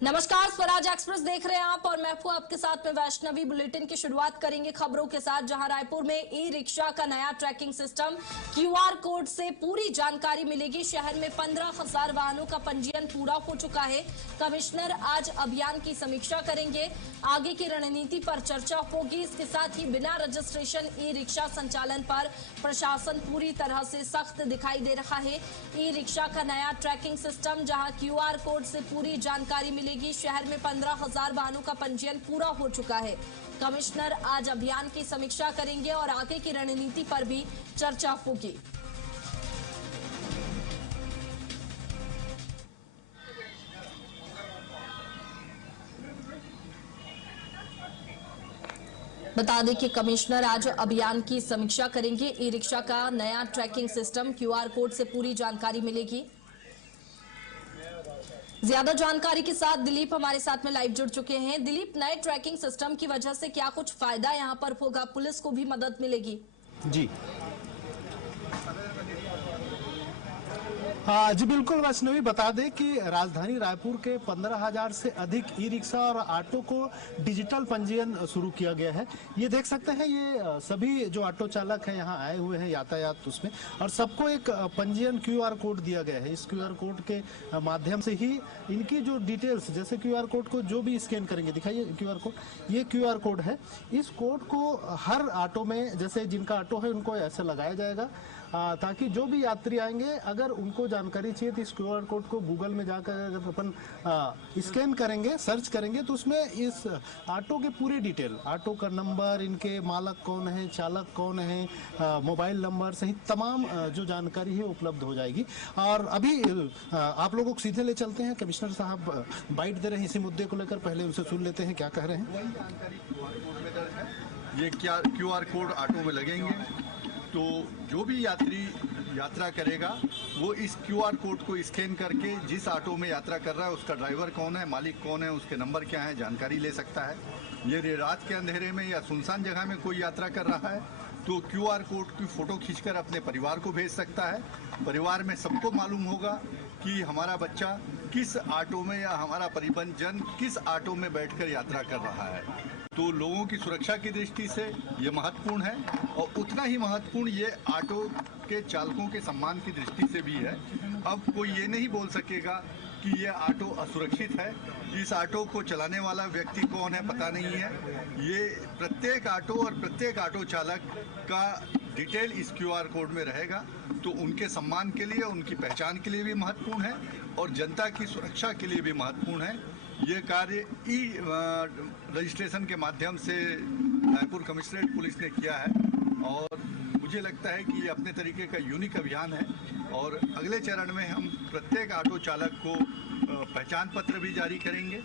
नमस्कार, स्वराज एक्सप्रेस देख रहे हैं आप और मैं हूं आपके साथ में वैष्णवी। बुलेटिन की शुरुआत करेंगे खबरों के साथ, जहां रायपुर में ई रिक्शा का नया ट्रैकिंग सिस्टम क्यूआर कोड से पूरी जानकारी मिलेगी। शहर में 15,000 वाहनों का पंजीयन पूरा हो चुका है। कमिश्नर आज अभियान की समीक्षा करेंगे, आगे की रणनीति पर चर्चा होगी। इसके साथ ही बिना रजिस्ट्रेशन ई रिक्शा संचालन पर प्रशासन पूरी तरह से सख्त दिखाई दे रहा है। ई रिक्शा का नया ट्रैकिंग सिस्टम जहां क्यूआर कोड से पूरी जानकारी मिलेगी। शहर में 15,000 वाहनों का पंजीयन पूरा हो चुका है। कमिश्नर आज अभियान की समीक्षा करेंगे और आगे की रणनीति पर भी चर्चा होगी। बता दें कि कमिश्नर आज अभियान की समीक्षा करेंगे। ई रिक्शा का नया ट्रैकिंग सिस्टम क्यूआर कोड से पूरी जानकारी मिलेगी। ज्यादा जानकारी के साथ दिलीप हमारे साथ में लाइव जुड़ चुके हैं। दिलीप, नए ट्रैकिंग सिस्टम की वजह से क्या कुछ फायदा यहां पर होगा? पुलिस को भी मदद मिलेगी? जी जी बिल्कुल वैष्णवी, बता दें कि राजधानी रायपुर के 15,000 से अधिक ई रिक्शा और ऑटो को डिजिटल पंजीयन शुरू किया गया है। ये देख सकते हैं, ये सभी जो ऑटो चालक हैं यहाँ आए हुए हैं यातायात उसमें, और सबको एक पंजीयन क्यूआर कोड दिया गया है। इस क्यूआर कोड के माध्यम से ही इनकी जो डिटेल्स, जैसे क्यूआर कोड को जो भी स्कैन करेंगे, दिखाइए क्यूआर कोड, ये क्यूआर कोड है। इस कोड को हर ऑटो में, जैसे जिनका ऑटो है उनको ऐसे लगाया जाएगा, ताकि जो भी यात्री आएंगे अगर उनको जानकारी चाहिए तो इस क्यूआर कोड को गूगल में जाकर अगर अपन स्कैन करेंगे, सर्च करेंगे, तो उसमें इस ऑटो के पूरी डिटेल, ऑटो का नंबर, इनके मालक कौन है, चालक कौन है, मोबाइल नंबर सहित तमाम जो जानकारी है उपलब्ध हो जाएगी। और अभी आप लोगों को सीधे ले चलते हैं, कमिश्नर साहब बाइट दे रहे हैं इसी मुद्दे को लेकर, पहले उनसे सुन लेते हैं क्या कह रहे हैं। वही जानकारी क्यूआर कोड में दर्ज है। ये क्या क्यूआर कोड ऑटो में लगेंगे, तो जो भी यात्री यात्रा करेगा वो इस क्यूआर कोड को स्कैन करके जिस ऑटो में यात्रा कर रहा है उसका ड्राइवर कौन है, मालिक कौन है, उसके नंबर क्या है, जानकारी ले सकता है। ये रात के अंधेरे में या सुनसान जगह में कोई यात्रा कर रहा है तो क्यूआर कोड की फ़ोटो खींचकर अपने परिवार को भेज सकता है। परिवार में सबको मालूम होगा कि हमारा बच्चा किस ऑटो में या हमारा परिवहन किस ऑटो में बैठकर यात्रा कर रहा है। तो लोगों की सुरक्षा की दृष्टि से ये महत्वपूर्ण है, और उतना ही महत्वपूर्ण ये ऑटो के चालकों के सम्मान की दृष्टि से भी है। अब कोई ये नहीं बोल सकेगा कि ये ऑटो असुरक्षित है, इस ऑटो को चलाने वाला व्यक्ति कौन है पता नहीं है। ये प्रत्येक ऑटो और प्रत्येक ऑटो चालक का डिटेल इस क्यूआर कोड में रहेगा, तो उनके सम्मान के लिए, उनकी पहचान के लिए भी महत्वपूर्ण है और जनता की सुरक्षा के लिए भी महत्वपूर्ण है। ये कार्य ई रजिस्ट्रेशन के माध्यम से रायपुर कमिश्नरेट पुलिस ने किया है, और मुझे लगता है कि ये अपने तरीके का यूनिक अभियान है। और अगले चरण में हम प्रत्येक ऑटो चालक को पहचान पत्र भी जारी करेंगे,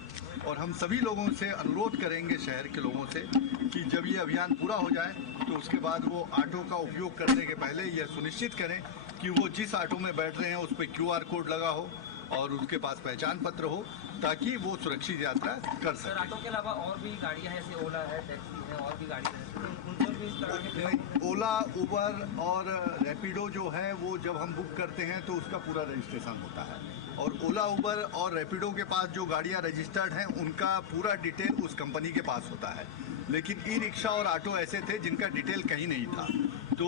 और हम सभी लोगों से अनुरोध करेंगे, शहर के लोगों से, कि जब ये अभियान पूरा हो जाए तो उसके बाद वो ऑटो का उपयोग करने के पहले यह सुनिश्चित करें कि वो जिस ऑटो में बैठ रहे हैं उस पर क्यूआर कोड लगा हो और उसके पास पहचान पत्र हो, ताकि वो सुरक्षित यात्रा कर सके। ऑटो के अलावा और भी गाड़ियां हैं, जैसे ओला है, टैक्सी है, और भी गाड़ियां हैं, तो उन पर भी इस तरह के ओला, उबर और रैपिडो जो है वो जब हम बुक करते हैं तो उसका पूरा रजिस्ट्रेशन होता है, और ओला, उबर और रैपिडो के पास जो गाड़ियां रजिस्टर्ड हैं उनका पूरा डिटेल उस कंपनी के पास होता है। लेकिन ई रिक्शा और ऑटो ऐसे थे जिनका डिटेल कहीं नहीं था, तो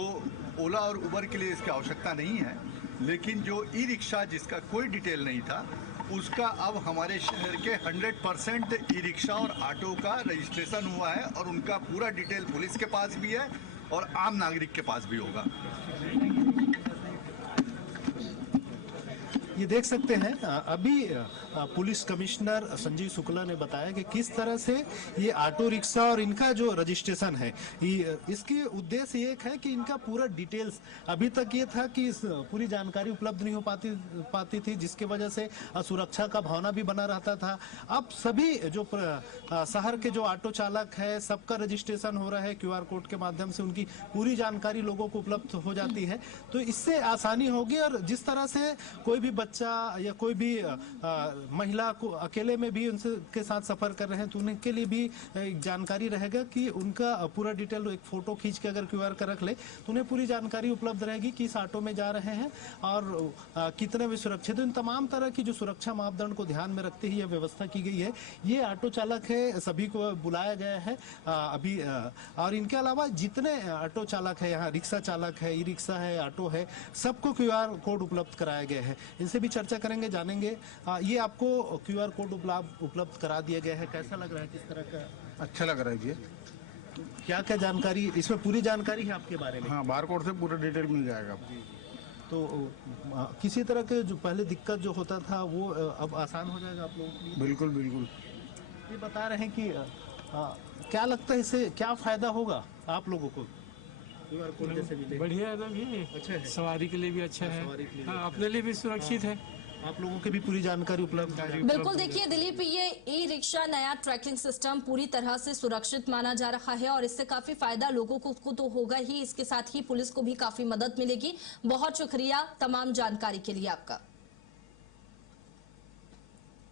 ओला और उबर के लिए इसकी आवश्यकता नहीं है। लेकिन जो ई रिक्शा जिसका कोई डिटेल नहीं था, उसका अब हमारे शहर के 100% ई रिक्शा और ऑटो का रजिस्ट्रेशन हुआ है, और उनका पूरा डिटेल पुलिस के पास भी है और आम नागरिक के पास भी होगा। ये देख सकते हैं, अभी पुलिस कमिश्नर संजीव शुक्ला ने बताया कि किस तरह से ये ऑटो रिक्शा और इनका जो रजिस्ट्रेशन है, इसके उद्देश्य एक है कि इनका पूरा डिटेल्स, अभी तक ये था कि पूरी जानकारी उपलब्ध नहीं हो पाती थी, जिसके वजह से सुरक्षा का भावना भी बना रहता था। अब सभी जो शहर के जो ऑटो चालक है सबका रजिस्ट्रेशन हो रहा है क्यूआर कोड के माध्यम से, उनकी पूरी जानकारी लोगों को उपलब्ध हो जाती है, तो इससे आसानी होगी। और जिस तरह से कोई भी बच्चा या कोई भी महिला को अकेले में भी उनसे के साथ सफर कर रहे हैं तो उनके लिए भी एक जानकारी रहेगा कि उनका पूरा डिटेल एक फोटो खींच के अगर QR का रख ले तो उन्हें पूरी जानकारी उपलब्ध रहेगी कि इस ऑटो में जा रहे हैं और कितने भी सुरक्षित। इन तमाम तरह की जो सुरक्षा मापदंड को ध्यान में रखते ही यह व्यवस्था की गई है। ये ऑटो चालक है, सभी को बुलाया गया है अभी, और इनके अलावा जितने ऑटो चालक है यहाँ, रिक्शा चालक है, ई रिक्शा है, ऑटो है, सबको QR कोड उपलब्ध कराया गया है। इनसे भी चर्चा करेंगे, जानेंगे। ये आपको QR कोड उपलब्ध करा दिया गया है, कैसा लग रहा है, किस तरह का? अच्छा लग रहा है जी। क्या क्या जानकारी इसमें, पूरी जानकारी है आपके बारे में? हाँ, बार कोड से पूरा डिटेल मिल जाएगा। तो किसी तरह के जो पहले दिक्कत जो होता था वो अब आसान हो जाएगा आप लोगों के लिए? बिल्कुल बिल्कुल। ये बता रहे हैं कि क्या लगता है इससे क्या फायदा होगा आप लोगों को? QR कोड जैसे मिले, बढ़िया है ना, भी अच्छा है, सवारी के लिए भी अच्छा है, सवारी के लिए हाँ, अपने लिए भी सुरक्षित है। आप लोगों के भी पूरी जानकारी उपलब्ध है। बिल्कुल, देखिए दिलीप, ये ई रिक्शा नया ट्रैकिंग सिस्टम पूरी तरह से सुरक्षित माना जा रहा है और इससे काफी फायदा लोगों को तो होगा ही, इसके साथ ही पुलिस को भी काफी मदद मिलेगी। बहुत शुक्रिया तमाम जानकारी के लिए आपका।